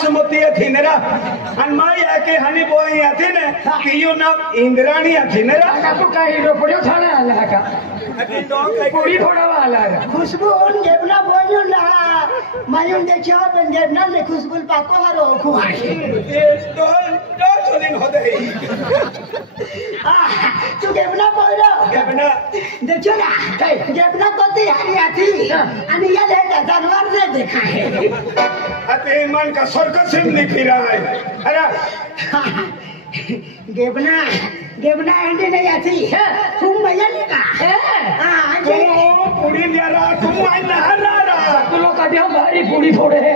सुमती थी नरा अनमाई आके हनी बोई आती ने कियो ना इंद्राणी आती नरा आपको का हीरो पड़ियो थाने आला का पूरी थोड़ा वाला खुशबू उन गेबना बोलियो ना मायून देखियो बन गेबना ने खुशबू पाको हारो खुआई ये तो दिन होते ही तू गेबना बोलो गेबना देखियो ना गेबना कोती हरी आती आणि या ले जानवर ने देखा है अते मन का सर्कस नहीं फिरा है अरे गेबना गेबना एंडी नहीं आती तुम भैया का हां तू पूरी लिया रहा तुम आई ना रहा तू लोग का दिया भारी पूरी फोड़े है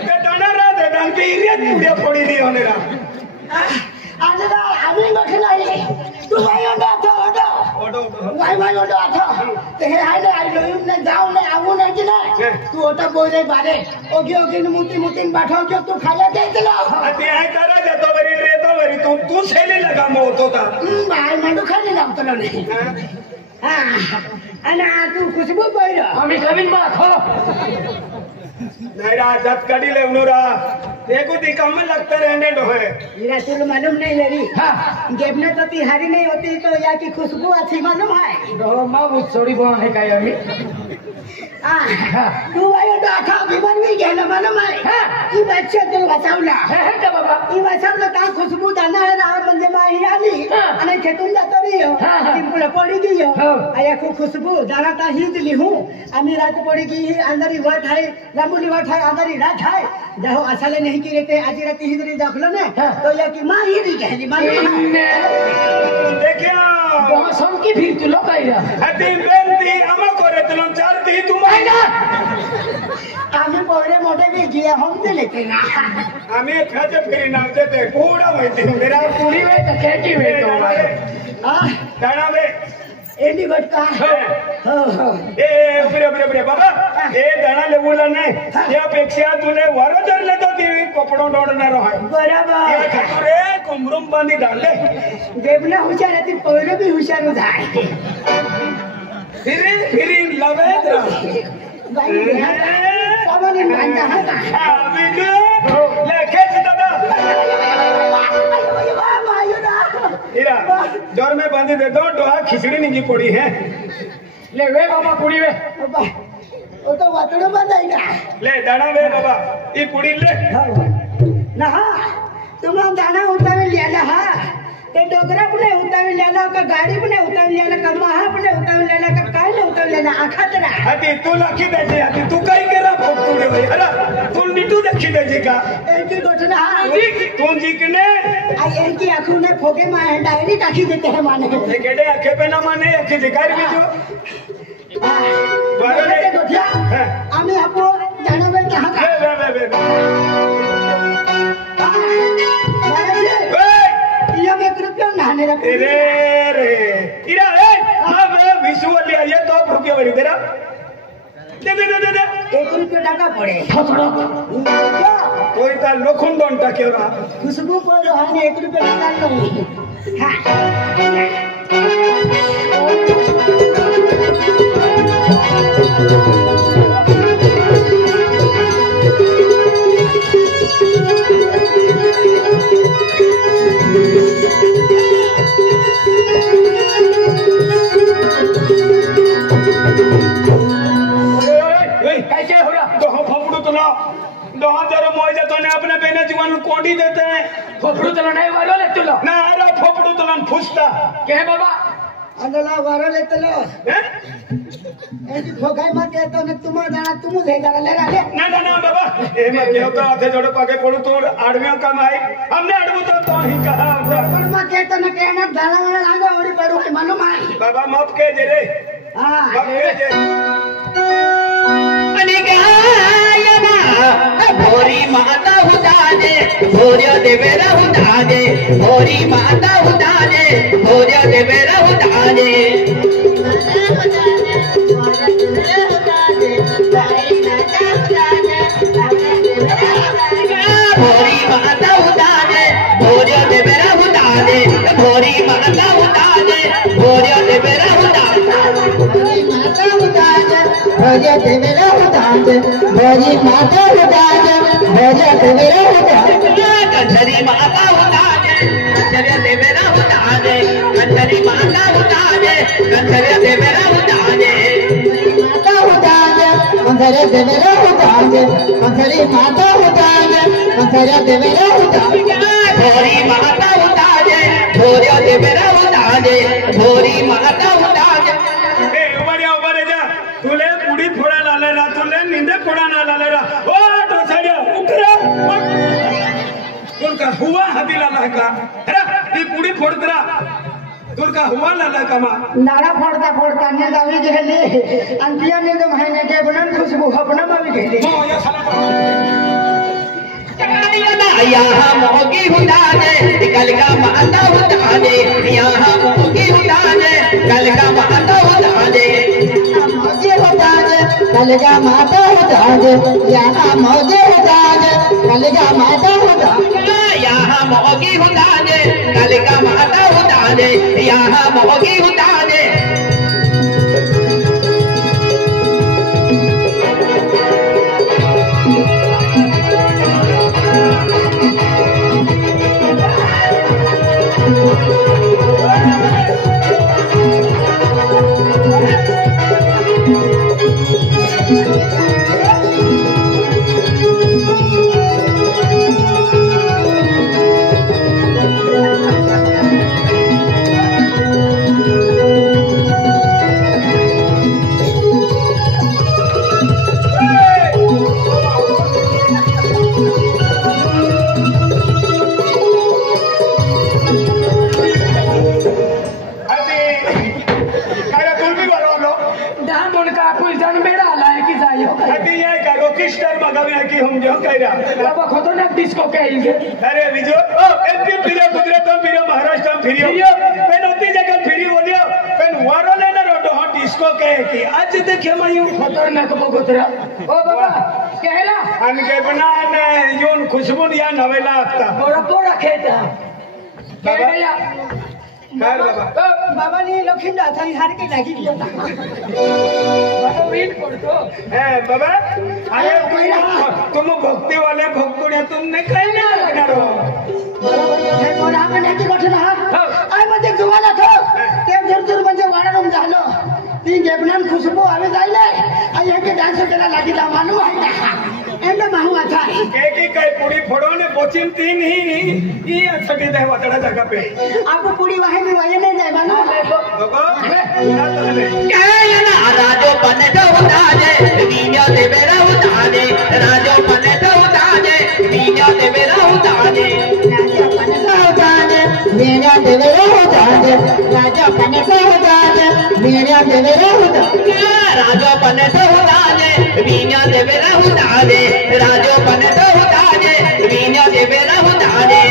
ते डाना रहा ते डान की इरियत पूरी फोड़ी नहीं होने रहा आज ना आम्ही बखलाई तू भाई ओडो भाई ओडो आता ते हे हाय ना आई लोयू ने जाऊ ने आऊ ने की ना तू ओटा बोले बारे ओगी ने मुती बाठो जो तू खाया देतलो अते आहे करा जातो बरी रे तो बरी तू सेली लगा मो होता भाई मंडू खाली लागतलो नाही हां आणि तू खुशबू बोलो आम्ही कमीन मा खो नहीं रहा जब कड़ी ले उनोरा देखो दी कम में लगता रहने दो है मेरा तुम मालूम नहीं लरी हां गेबना तो तिहारी नहीं होती तो या की खुशबू अच्छी मालूम है दो मां वो छोड़ी बो है काय आम्ही तू भाई डाका विमान में गेला मालूम है ई बच्चे दिल बचावला है का बाबा ई बचावला का खुशबू दाना है ना म्हणजे माही आली आणि खेतून जातो रे सिंपल पडी गयो आया को खुशबू दाना ता ही दिली हूं आम्ही रात पडी की अंदर वाट है रामुली वाट है अंदर रात है जाओ असले नहीं की रहते आज रात ही दिली दाखलो ने तो या की माही दी कहली मालूम है देखियो बहुत सम की भीड़ तू लोग आईरा हती बेंती अमा करे तलो चार ती तुम आईना आम्ही पोरे मोठे भी गिया हम ते लेते ना आम्ही खाते फिरी नावते ते पूरा माहिती मेरा पूरी वे तो खेती वे तो दाना वे एनी गटका हो ए बरे बाबा ए दाना लेवला नाही यापेक्षा तुले वारो धरले तो ती कपडो डोडणार आहे बरोबर ये रे कुमरुम बांधी डाले गेबना हुशार ती पोरे भी हुशार जाय फिरी लवेद सामान्य मानता है अभी लेके दादा इरा जोर में बांधी दे दो डोहा खिचड़ी नहीं पड़ी है ले वे बाबा पूरी वे वो तो वातड़ो बंधाएगा ले दाना वे बाबा ये पुड़ी ले ना तुम दाना उतार लिया ना ते डोगरा पुणे उतार लिया ना का गाड़ी पुणे उतार लिया ना का महा पुणे उतार लिया ना का काय ने उतार लिया ना आखा तेरा हाती तू लाखी देजे हाती तू काही केरा फोटूडे भाई हला तू नीटू देखी देजे का एकी घटना तू जिकने आई एकी आंखों ने फोके मारे डायरी टाकी देते हैं माने ये केडे आंखें पे ना माने आंखें दिखाई भी जो बारे ते गोठिया आम्ही आपो जाना वे कहां का वे ये 1 रुपया नहाने रख रे इरा ए अब विजुअली ये तो रुपया भरी तेरा दे 1 रुपया टाका पड़े कोई का लोखंडन टाकेला खुशबू को रोहाने 1 रुपया टाका लो हां कैसे हो रहा तो हम फपड़ू तो ना दोहां जरा मोइजा तो ने अपने बेने जीवन कोडी देते हैं फोफड़ू चलो नहीं वालो ले तुलो ना अरे फपड़ू तो ना फुसता के है बाबा अंदला वारो लेते लो हैं ऐसी भोगाई मत तो ने तुम जाना तुम दे जाना ले ना बाबा ए मैं केव तो हाथे जोड़े पाके पड़ू तो आदमियों का माई हमने अड़बू तो ही कहा पर मत तो ने कहना दाना वाला लागा ओड़ी पड़ू है मालूम है बाबा मत के जे रे हां मत के जे अनिगायना भोरी माता हुदाने भोरियो देवेरा हुदाने भोरी माता हुदाने भोरियो देवेरा हुदाने भोरी माता हुदाने भोरियो देवेरा हुदाने भोरी माता हुदाने भोरियो देवेरा हुदाने भोरियो देवेरा हुदाने भोरी माता हुदाने भोर्य देवेरा उदाने कंचरी माता उदाने कंचरी देवेरा उदाने कंचरी माता उदाने कंचरी देवेरा उदाने माता उदाने कंचरी देवेरा उदाने कंचरी माता उदाने कंचरी देवेरा उदाने भोरी माता उदाने भोर्य देवेरा उदाने भोरी माता उदाने ए उभा रे जा तुले पुडी फोडायला आले ना तुले निंदे फोडायला आले ना ओ टोसाड्या उठरा तुलका हुआ हदीला का अरे ती पुडी फोडतरा तुलका हुआ लाला का मा नाड़ा फोड़ता फोड़ता ने दावी गेले अंतिया ने तो महीने के बनन खुशबू अपना मावी गेले यहाँ मोगी उदाने कल का माता उदाने यहाँ मोगी उदाने कल का माता उदाने मौजे उदाने कलगा माता उदाने यहाँ मौजे उदाने कलगा माता उदाने यहाँ मोगी उदाने कल का माता उदाने यहाँ मोगी उदाने डिस्को कहेंगे अरे विजो ओ एमपी फिरे गुजरात फिरे महाराष्ट्र फिरियो पेन होती जगह फिरी बोलियो पेन वारो लेना रोडो हम डिस्को कहे की आज देखे मायू खतरनाक बगोतरा ओ बाबा कहला अन के बना ने यून खुशबू या नवेला आता बरोबर खेता कहला खैर बाबा बाबा ने लखिंडा था हार के लागी दिया बाबा वेट करतो ए बाबा अरे तुम भक्ति वाले भक्तुड़े तुमने कहीं ना लगना रो और आपण याची घटना आय मध्ये जुवाला तो ते जर म्हणजे वाडरम झालो ती गेबनान खुशबू आवे जायले आय याके डान्स केला लागी दा मानू आहे एंड माहू आता एक कई पुड़ी फोड़ो ने पोचिन तीन ही ये सके दे वातड़ा जगह पे आपको पूरी वाहे में वाये नहीं जाए मानू बाबा ना तहले कहना राजो बने तो उदाने मीनिया देवेरा उदाने राजो बने तो उदाने मीनिया देवेरा उदाने मेरा देवेरा उदाने राजा बने तो उदाने मेरा देवेरा उदाने राजो बने तो उदाने मीनिया देवेरा उदाने राजो बने तो उदाने मीनिया देवेरा उदाने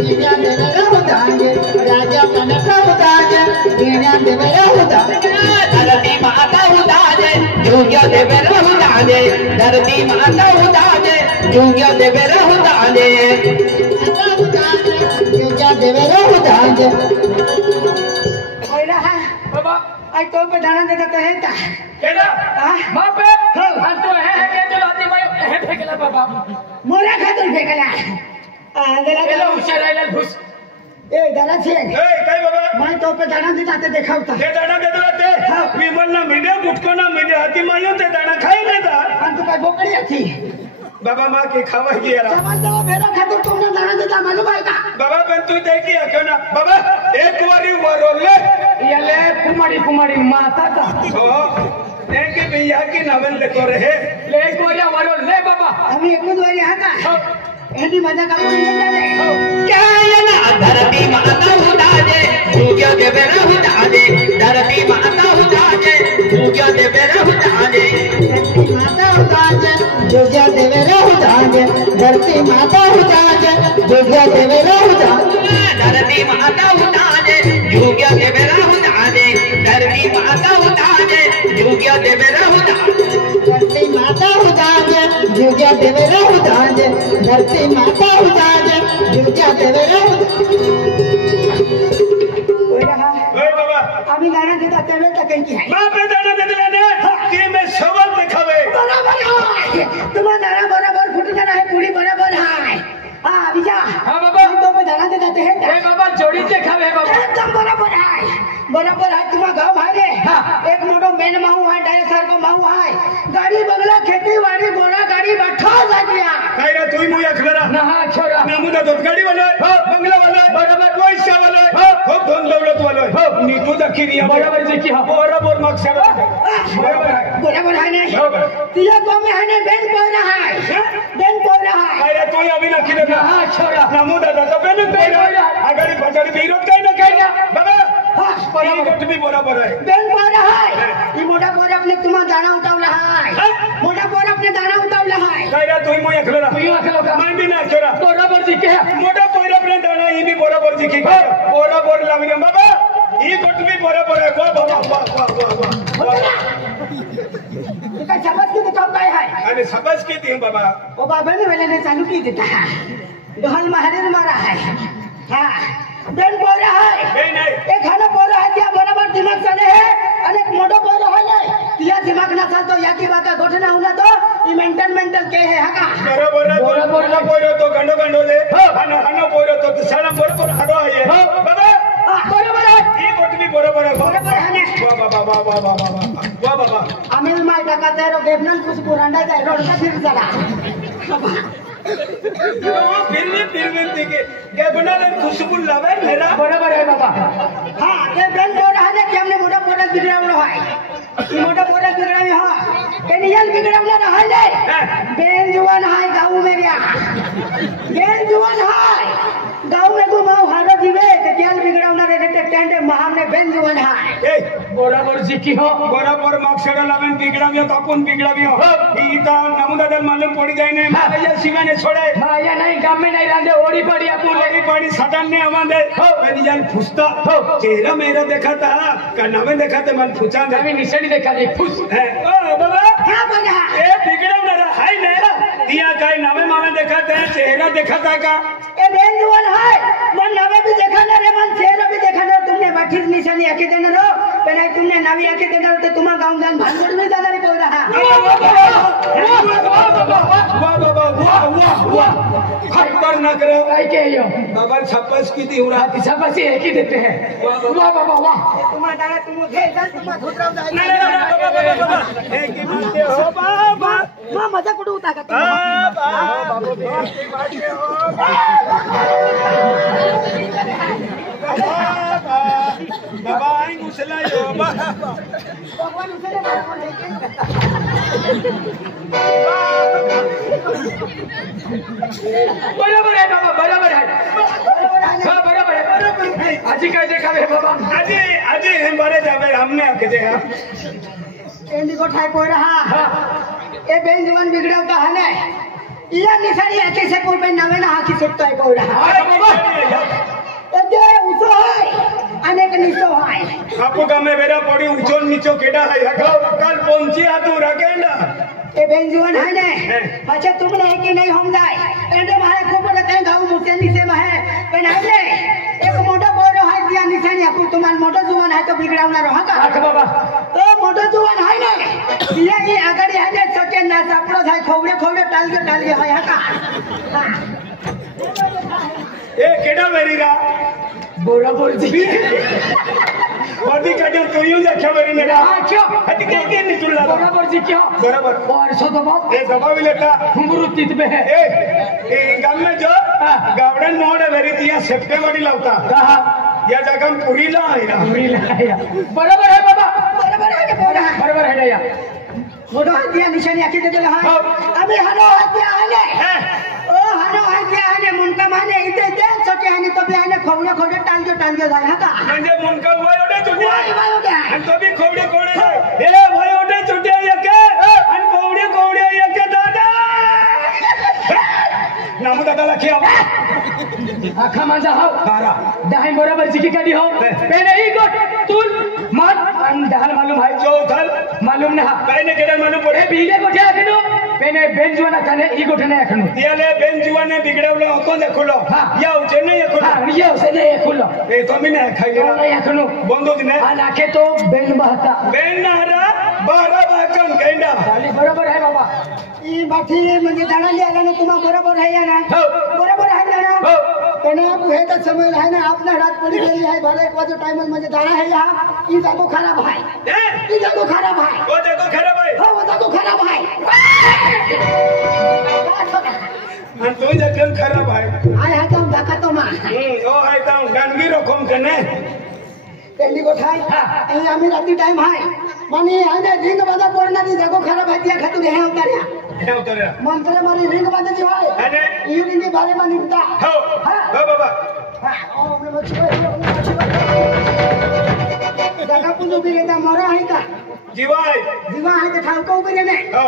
मेरा देवेरा उदाने राजा बने तो उदाने मेरा देवेरा उदाने धरती माता उदाने जोगिया देवेरा उदाने धरती माता उदाने जोगिया देवेरा उदाने जोगिया देवेरा उदाने ओइला बाबा आई तो पे दाना देता तो है ता केला बाप पे हां तो है के चलाती भाई है फेकला बाबा मोरा खातर फेकला आंदेला केला हुशार आइला घुस ए दाना छे ए काय बाबा मैं तो पे दाना देता ते देखावता ते दाना देतो ते विमल ना मिले गुटको ना मिले हाती मायो ते दाना खाई लेता पण तू काय बोकडी आती बाबा मां के खावा गिरा समझदा मेरा खातर तुमने दाना देता मालूम आहे का बाबा पण तू देखी क्यों ना बाबा एक बारी वरोले येले कुमारी माता का हो एक भैया की नवल लेको रहे ले कोरिया वालो ले बाबा आम्ही एकच वारी हा का एडी मजा काढून ये जाणे कहना धरती माता उदाने जोगिया देवेरा उदाने धरती माता उदाने जोगिया देवेरा उदाने माता उदाने जोगिया देवेरा उदाने धरती माता उदाने जोगिया देवेरा उदाने धरती माता उदाने जोगिया देवेरा उदाने धरती माता उदाने जोगिया देवेरा उदाने धरती माता उदाने जोगिया देवेरा उदाने धरती माता उदाने जोगिया देवेरा ओए बाबा आम्ही दाना देता तेवे तक की आहे मां पे दाना देला ने की मैं सवाल दिखावे बरोबर आहे तुम कितना है पूरी बराबर है हाँ विजा हाँ बाबा तो पे दाना दे देते हैं ए बाबा जोड़ी से खावे बाबा एकदम बराबर है तुम्हारा गाँव भाई रे एक मोटो मेन माहू है डायरेक्टर को माहू है गाड़ी बंगला खेती बाड़ी गोरा गाड़ी बैठा जा गया काय रे तू मुया खलरा ना हाँ छोरा नामुदा तो गाड़ी वाला बंगला वाला बराबर पैसा वाला खूब धन दौलत वाला नीतू दखिरिया बराबर जी की हाँ बराबर मकसद बराबर है नहीं तिया गाँव में है नहीं बेन बोल रहा है काय रे तू अभी ना खिले ना हाँ छोरा नामुदा तो बेन बोल रहा अगाड़ी पछाड़ी विरोध काय ना काय ना बाबा ये गट भी बराबर है बेन बोल रहा है ये मोटा बोल अपने तुम्हारा दाना उताव रहा है मोटा बोल अपने दाना उताव रहा है काय रे तू मुया खलरा तू ही अकेलो का मैं भी ना छोरा बराबर जी के मोटा पोर अपने दाना ये भी बराबर जी की बराबर लग बाबा ये गट भी बराबर है वाह बाबा वाह इसका समझ के तो कब है अरे समझ के दी बाबा वो बाबा ने मैंने चालू की देता है दोहल महादेव मारा है हाँ बेन बोल रहा है नहीं एक खाना बोल रहा है क्या बराबर दिमाग चले है अनेक मोटो बोल रहा है या दिमाग ना चल तो या की बात का घटना हुआ तो ये मेंटल के है हका बराबर बोलो तो गंडो ले हनो बोलो तो सारा बराबर हरो है बाबा बराबर है ये गट भी बराबर है बराबर है ना वाह बाबा अमिल माय का तेरो देवनन कुछ पुरांडा जाए रोड का फिर जरा फिर भी देखे क्या बना ले खुशबू लावे मेरा बराबर है बाबा हाँ ये ब्रांड बोल रहा है कि हमने मोटा प्रोडक्ट बिगड़ा हुआ है ये मोटा प्रोडक्ट बिगड़ा हुआ है केनियल बिगड़ा हुआ ना है नहीं बेन जुआन है गाँव में गया बेन जुआन है गाँव में घुमाओ हारो दिवे तो केल बिगड़ा हुआ रहते टेंट महामने बेन जुआन है बराबर जी की हो बराबर मकसद लावन बिगड़ा भी तो अपन बिगड़ा भी हो इता नमुदा दल मालूम पड़ी जाए ने माया शिवा ने छोड़े माया नहीं काम में नहीं रहते ओड़ी पड़ी अपन ओड़ी पड़ी सटन ने आवांदे मैंने जान फुसता चेहरा मेरा देखा था कन्ना में देखा था मन फुचा दे अभी निशानी देखा दे फुस है ओ बाबा क्या बना ए बिगड़ा ना है ना दिया काय नामे मामे देखा था चेहरा देखा था का ए बेन जुआन है मन नावे भी देखा ना रे मन चेहरा भी देखा ना तुमने बाठी निशानी आके देना रो पहले तुमने नवी आके देना तो तुम्हारा गांव जान भानगढ़ में ज्यादा नहीं बोल रहा खतरनाक रहो काय के यो बाबा छप्पस की दी उड़ा छप्पस ही एक ही देते हैं वाह बाबा वाह तुम्हारा दाना तुम उठे जान तुम्हारा धुतराव जाए ना बाबा एक ही बात हो बाबा मां मजा कुठे होता का बाबा एक ही बात हो बाबा आई घुसला यो बाबा भगवान उसे ने बराबर है बाबा बराबर है हाँ बराबर है आज काय देखा बे बाबा आज हमारे जावे हमने आके देखा एंडी को ठाई कोई रहा ए बेन जुआन बिगड़ा का है ने या निशानी आके से कोई पे नवे ना हाकी सुटता है कोई रहा हाँ बाबा ए उसो है अनेक निशो है आपको का में बेरा पड़ी ऊंचो नीचो केडा है कल पहुंची आ तू रखेला ए बेंजुअन है ने अच्छा तुमने है कि नहीं हम जाए एंडे मारे खूब रहते हैं गांव मुसेनी से है पहनाइले एक मोटा बोलो है दिया निशानी आपको तुम्हारा मोटा जुआन है तो बिगड़ावना रहा का आख बाबा तो मोटा जुआन है ने ये की अगाड़ी है ने सके ना सापड़ो थाई खोवड़े टाल के है का ए केडा मेरीरा बराबर जी बॉडी का जो तू यूं देखा मेरी ने हाँ क्यों हट के नहीं तुल्ला बराबर जी क्यों बराबर और सो तो बात ए दबा भी लेता घुंगरू तीत में है ए गांव में जो गावड़न मोड़ वेरी दिया सेफ्टे बड़ी लावता या जगह पूरी ला है ना बराबर है बाबा बराबर है बराबर है या मोटा दिया निशानी आके दे है अबे हनो हत्या है ओ हनो हत्या है मुनका माने इते दे छोटे है तो भी है खोवड़े टाल के जाए का म्हणजे मुनका वय ओडे छोटे वय ओडे आणि तो भी खोवडे ए वय ओडे छोटे यके आणि खोवडे यके दादा नामू दादा लखिया आखा माझा हो बारा दहाई बराबर जी की कडी हो पहले ही गोट तुल मान आणि दहाल मालूम है चौथल मालूम ना पहले केडा मालूम पडे बीले गोठे आखनो पहले बेंजुआना काने ई गोठे नाही आखनो दियाले बेंजुआने बिगडवले होतो देखलो या उचे नाही देखलो हां ये उसे नाही आखलो ए तो मी नाही खाइले नाही आखनो बंदो दिने आणि आखे तो बेन बहता बेन नहरा 12 भाकन कैंडा चाली बरोबर आहे बाबा ही बाठी म्हणजे दाणाली आला ना तुम्हा बरोबर आहे या ना बरोबर आहे ना पण हे तर समज आहे ना आपला रात पडी गेली आहे 12-1 वाजता टाइम म्हणजे दाणा आहे हा ही जागो खराब आहे ही जागो खराब आहे वो देखो खराब आहे हो वो जागो खराब आहे आणि तो जखम खराब आहे आय हा जाऊन दाखवतो मा ओ आहे तर गांडगी रकम कने त्यांनी गोठाय आणि आम्ही रात्री टाइम आहे मानी आहे ना रिंग बाजा पडणारी जागो खराब आहे त्या खातून हे उतार्या हे उतरया मंत्र मारी रिंग बाजाची होय आणि ही रिंग बारे मा निघता हो हो बाबा ओम नमः शिवाय ओम नमः शिवाय जागा पुंज उभी रेता मरा आहे का जीवा आहे जीवा आहे ते ठावका उभी रे नाही हो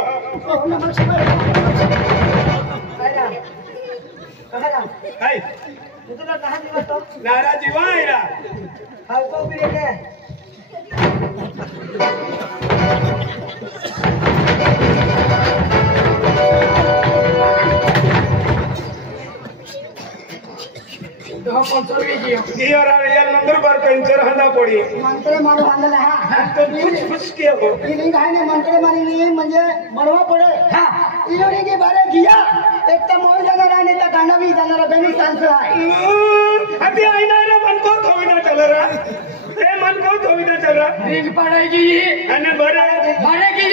ओम नमः शिवाय काय तुला 10 दिवस तो नारा जीवा आहे ना ठावका उभी रे काय तो पंचर गेजियो ये और यार मंदिर पर पेंचर हंदा पड़ी मंत्र मारू आणला हा तो कुछ किया हो ही रिंग आहे ना मंत्र मारी नाही म्हणजे बनवा पडे हा ही रिंग के बारे किया एक तर मोय जाणार आहे तर गांडावी जाणार बेनी चान्स आहे अभी आईना ना मन को थोड़ी ना चल रहा ए मन को थोड़ी ना चल रहा रिंग पडायची आणि बरे की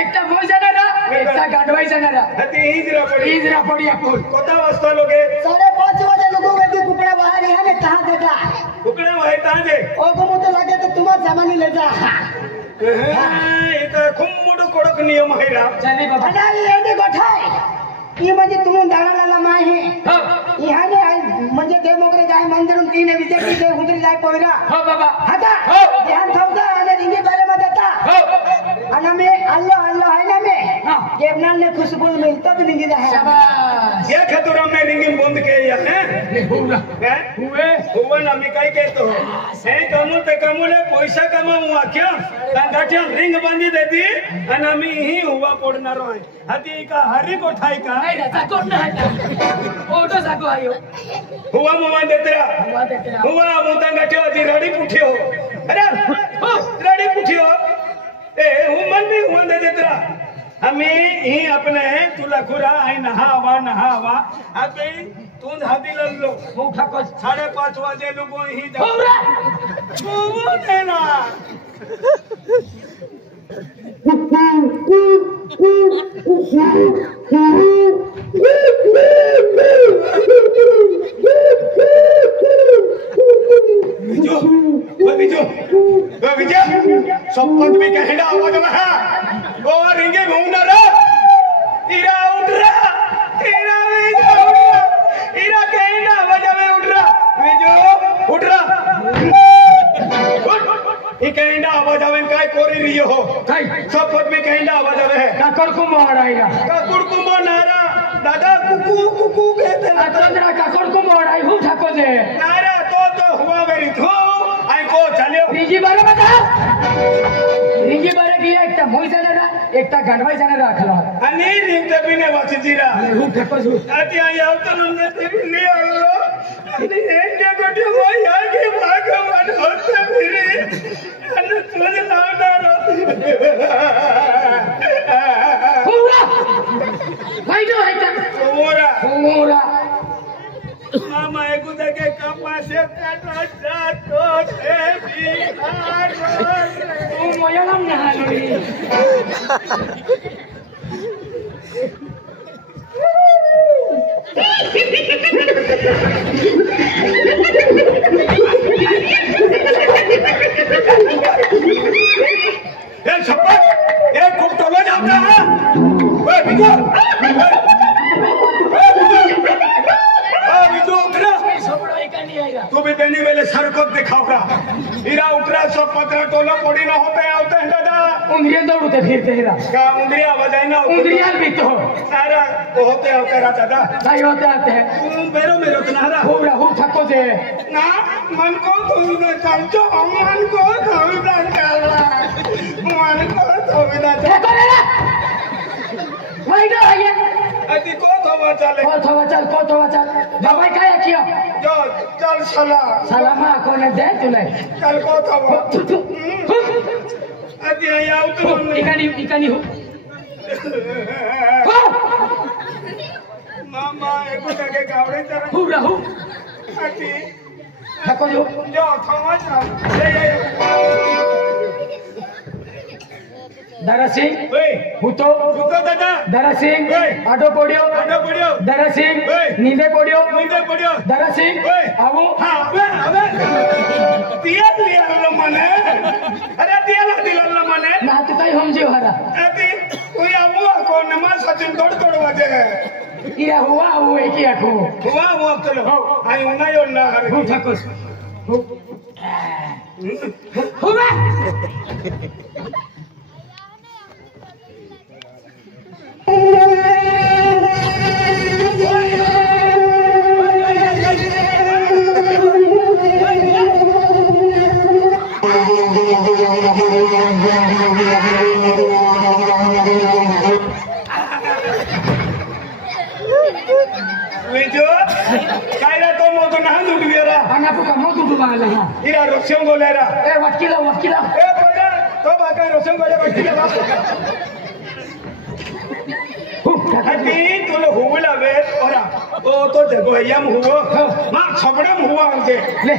एकटा मोय जाणारा एकटा गांडवाई जाणारा अति ही जरा पड़ी इजरा पडी आपण कोता वाजता लोगे 5:30 वाजे लोगों वेदी कुपड़ा बाहर है ने कहां देता उकड़े वही ताजे ओ को मुझे लगे तो तुम्हारा सामान ले जा एक खुम्मुड कोडक नियम है रा चाली बाबा अना ये ने गोठाय ये म्हणजे तुम्ही दाणाला माही यहाँ ने म्हणजे ते मोगरे जाय मंदिर तीन विद्यार्थी ते उतरी जाय पोयरा हो बाबा हाता हो ध्यान ठेवता आणि रिंगी बारे मध्ये देता हो आणि मी अल्लाह अल्लाह है ना मैं जेबनाल ने खुशबू मिलता तो रिंगी जाय शाबाश ये खतरा में रिंगिंग बंद के या है हुआ हैं हुए हुआ ना मी काय कहतो हे कमूल ते कमूले पैसा कमावू क्या गाठ्या रिंग बांधी देती आणि आम्ही ही हुआ पडणार आहे हाती का हरी कोठाय का नाही ना जाको नाही ओटो जाको आयो हुआ मुमा देतरा हुआ देतरा हुआ मुता गाठ्या ती रडी पुठ्यो अरे रडी पुठ्यो ए हुमन भी हुआ दे देतरा हमें ही अपने तुला खुरा है नहावा अभी तू हाथी लल्लो मोठा को 5:30 वाजे लोगों ही होरा वो देना विजय शपथ में कहना आवाज रहा वो रिंगे घूमना रहा इरा उठ रहा इरा विजय उठ रहा इरा कहना आवाज में उठ रहा विजय उठ रहा ये कहना आवाज आवे काय कोरी रियो हो काय शपथ में कहना आवाज आवे है काकर को मोडायला काकुड़ को नारा दादा कुकू कुकू कहते अतंद्रा काकर को मोडाय हूं ठाको जे नारा तो हुआ मेरी तो आई को चलो रिंगी बारे बता रिंगी बारे की एकटा मोय जाणारा एकटा गांडवाई जाणारा आखला आणि रिंगते बिने वाचीरा हूं ठाको जो आती आई आवतन ने आलो आणि एक गोटी होय आगे भगवान होते फिरे आणि तुझे लावणार हुरा वाईडो आयता ओरा हुरा मामा एकू जगे कपासे काटो जातो ते बिहार ओ मोयलम नहालोनी ए छप्पन ए खूप टोलो जाता है ओए बिजू तू भी देनी वेले सरकत दिखावरा हीरा उतरा सब पत्र टोलो पड़ी न होते आवते हैं दादा उंगलियां दौड़ते फिरते हेरा का उंगलियां बजाई ना उंगलियां भी तो सारा वो होते होते रहा दादा नहीं होते आते हैं तू बेरो मेरो तनारा हुरा हूं ठाको जे ना मन को तू न चलचो मन को थोड़ा चला मन को थोड़ा चला करेला वाईडो आये अति को थोड़ा चले को थवा चल बाबा काय किया जो चल सला सलामा कोने दे तुले चल को थोड़ा अति या उतर इकानी हो मामा एको के गावड़े तरह हो रहू अति थको जो थमा जा दारा सिंह ओए भूतो दादा दारा सिंह ओए आडो पड्यो दारा सिंह ओए नींदे पड्यो दारा सिंह ओए आवो हां अबे दिया दिला मने अरे दिला मने ना तू काही समझे हरा अति कोई आवो को नमाज सचिन तोड़ वाजे इरा हुआ वो एक ही आखो हुआ वो चलो आई उना यो ना हो थकोस हो हुआ विजो कायरा तो मो तो ना लुट गया आना पुका मो तू बाला इरा रोशन गोलेरा ए वकीला ए पता तो बाका रोशन गोले वकीला अति तुलो हुला वे ओरा ओ तो देखो यम हुओ मां छबड़म हुआ हमके ले